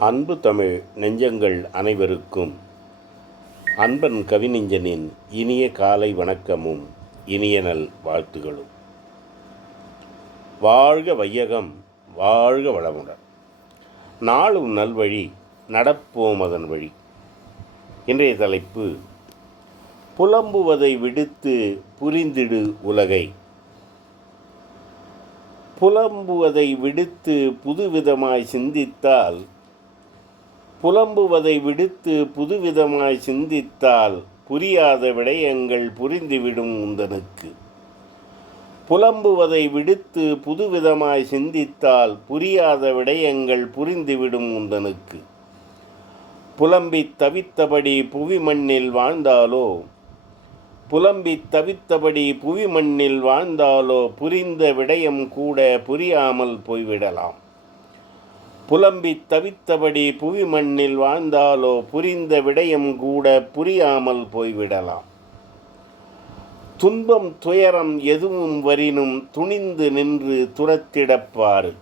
அன்பு தமிழ் நெஞ்சங்கள் அனைவருக்கும். அன்பன் கவிநெஞ்சனின் இனிய காலை வணக்கமும் இனிய நல் வாழ்த்துகளும். வாழ்க வையகம் வாழ்க வளமுடன். நாளும் நல்வழி நடப்போம் அதன் வழி. இன்றைய தலைப்பு புலம்புவதை விடுத்து புரிந்திடு உலகை. புலம்புவதை விடுத்து புதுவிதமாய் சிந்தித்தால் புலம்புவதை விடுத்து புதுவிதமாய் சிந்தித்தால் புரியாத விடயங்கள் புரிந்துவிடும் உந்தனுக்கு. புலம்புவதை விடுத்து புதுவிதமாய் சிந்தித்தால் புரியாத விடயங்கள் புரிந்துவிடும் உந்தனுக்கு. புலம்பித் தவித்தபடி புவி மண்ணில் வாழ்ந்தாலோ புலம்பித் தவித்தபடி புவி மண்ணில் வாழ்ந்தாலோ புரிந்த விடயம் கூட புரியாமல் போய்விடலாம். புலம்பித் தவித்தபடி புவி மண்ணில் வாழ்ந்தாலோ புரிந்த விடயம் கூட புரியாமல் போய்விடலாம். துன்பம் துயரம் எதுவும் வரினும் துணிந்து நின்று துரத்திடப்பாரு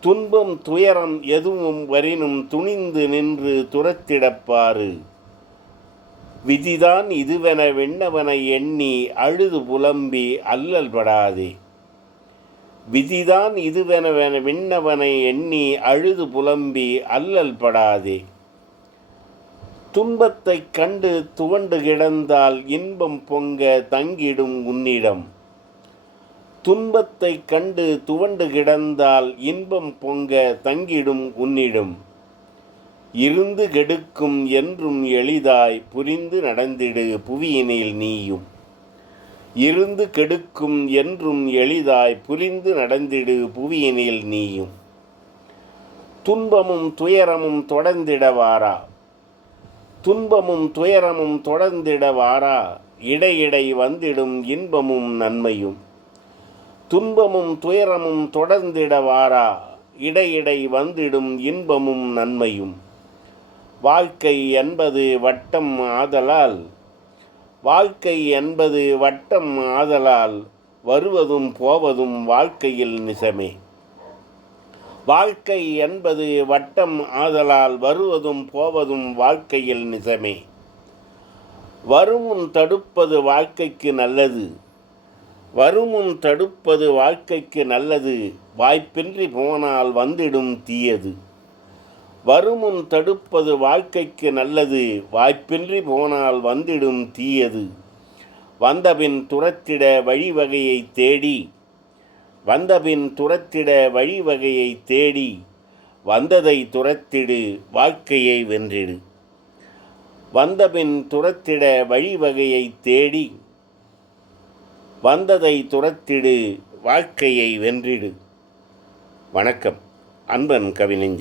துன்பம் துயரம் எதுவும் வரினும் துணிந்து நின்று துரத்திடப்பாரு விதிதான் இதுவென வெண்ணவனை எண்ணி அழுது புலம்பி அல்லல் படாதே விதிதான் இதுவெனவென விண்ணவனை எண்ணி அழுது புலம்பி அல்லல் படாதே. துன்பத்தைக் கண்டு துவண்டு கிடந்தால் இன்பம் பொங்க தங்கிடும் உன்னிடம். துன்பத்தைக் கண்டு துவண்டு கிடந்தால் இன்பம் பொங்க தங்கிடும் உன்னிடம். இருந்து கெடுக்கும் என்றும் எளிதாய் புரிந்து நடந்திடு புவியினில் நீயும். இருந்து கெடுக்கும் என்றும் எளிதாய் புரிந்து நடந்திடு புவியினில் நீயும். துன்பமும் துயரமும் தொடர்ந்திடவாரா துன்பமும் துயரமும் தொடர்ந்திடவாரா இடையிடை வந்திடும் இன்பமும் நன்மையும். துன்பமும் துயரமும் தொடர்ந்திடவாரா இடையிடை வந்திடும் இன்பமும் நன்மையும். வாழ்க்கை என்பது வட்டம் ஆதலால் வாழ்க்கை என்பது வட்டம் ஆதலால் வருவதும் போவதும் வாழ்க்கையில் நிசமே. வாழ்க்கை என்பது வட்டம் ஆதலால் வருவதும் போவதும் வாழ்க்கையில் நிசமே. வருமுன் தடுப்பது வாழ்க்கைக்கு நல்லது. வருமுன் தடுப்பது வாழ்க்கைக்கு நல்லது. வாய்ப்பின்றி போனால் வந்திடும் தீயது. வருமுன் தடுப்பது வாழ்க்கைக்கு நல்லது வாய்ப்பின்றி போனால் வந்திடும் தீயது. வந்தபின் துரத்திட வழிவகையை தேடி வந்தபின் துரத்திட வழிவகையை தேடி வந்ததை துரத்திடு வாழ்க்கையை வென்றிடு. வந்தபின் துரத்திட வழிவகையை தேடி வந்ததை துரத்திடு வாழ்க்கையை வென்றிடு. வணக்கம். அன்பன் கவிஞன்